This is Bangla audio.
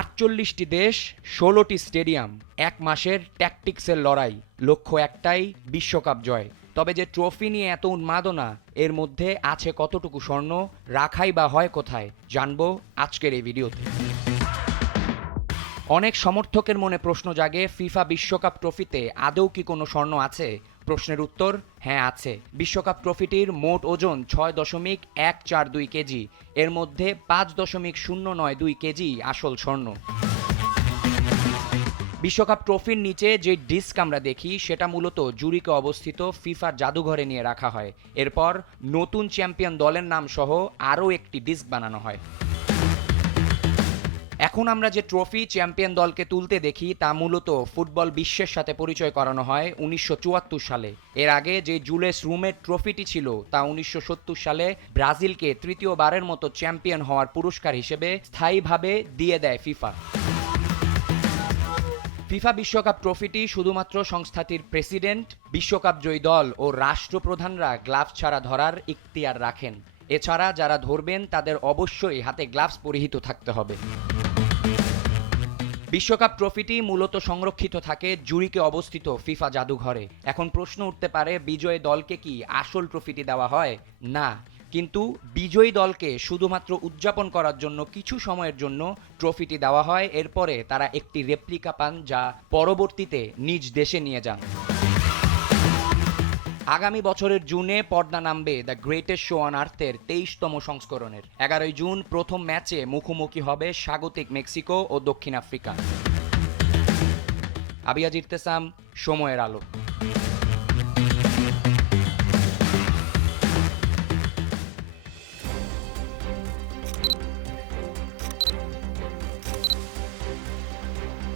৪৮টি দেশ, ১৬টি স্টেডিয়াম, এক মাসের ট্যাকটিক্সের লড়াই, লক্ষ্য একটাই, বিশ্বকাপ জয়। তবে যে ট্রফি নিয়ে এত উন্মাদনা, এর মধ্যে আছে কতটুকু স্বর্ণ, রাখাই বা হয় কোথায়, জানবো আজকের এই ভিডিওতে। অনেক সমর্থকের মনে প্রশ্ন জাগে, ফিফা বিশ্বকাপ ট্রফিতে আদৌ কি কোনো স্বর্ণ আছে? প্রশ্নের উত্তর হ্যাঁ আছে। বিশ্বকাপ ট্রফিটির মোট ওজন ৬.১৪২ কেজি, এর মধ্যে ৫.০৯২ কেজি আসল স্বর্ণ। বিশ্বকাপ ট্রফির নিচে যে ডিস্ক আমরা দেখি সেটা মূলত জুরিকে অবস্থিত ফিফার জাদুঘরে নিয়ে রাখা হয়। এরপর নতুন চ্যাম্পিয়ন দলের নাম সহ আরও একটি ডিস্ক বানানো হয়। এখন আমরা যে ট্রফি চ্যাম্পিয়ন দলকে তুলতে দেখি তা মূলত ফুটবল বিশ্বের সাথে পরিচয় করানো হয় ১৯৭৪ সালে। এর আগে যে জুলেস রুমের ট্রফিটি ছিল তা ১৯৭০ সালে ব্রাজিলকে তৃতীয়বারের মতো চ্যাম্পিয়ন হওয়ার পুরস্কার হিসেবে স্থায়ীভাবে দিয়ে দেয় ফিফা। ফিফা বিশ্বকাপ ট্রফিটি শুধুমাত্র সংস্থাটির প্রেসিডেন্ট, বিশ্বকাপ জয়ী দল ও রাষ্ট্রপ্রধানরা গ্লাভস ছাড়া ধরার ইখতিয়ার রাখেন। এছাড়া যারা ধরবেন তাদের অবশ্যই হাতে গ্লাভস পরিহিত থাকতে হবে। বিশ্বকাপ ট্রফিটি মূলত সংরক্ষিত থাকে জুরিকে অবস্থিত ফিফা জাদুঘরে। এখন প্রশ্ন উঠতে পারে, বিজয়ী দলকে কি আসল ট্রফিটি দেওয়া হয়? না, কিন্তু বিজয়ী দলকে শুধুমাত্র উদযাপন করার জন্য কিছু সময়ের জন্য ট্রফিটি দেওয়া হয়। এরপরে তারা একটি রেপ্লিকা পান, যা পরবর্তীতে নিজ দেশে নিয়ে যান। আগামী বছরের জুনে পর্দা নামবে দ্য গ্রেটেস্ট শো অন আর্থের ২৩তম সংস্করণের। ১১ই জুন প্রথম ম্যাচে মুখোমুখি হবে স্বাগতিক মেক্সিকো ও দক্ষিণ আফ্রিকা। আবিয়াজ ইরতেসাম, সময়ের আলো।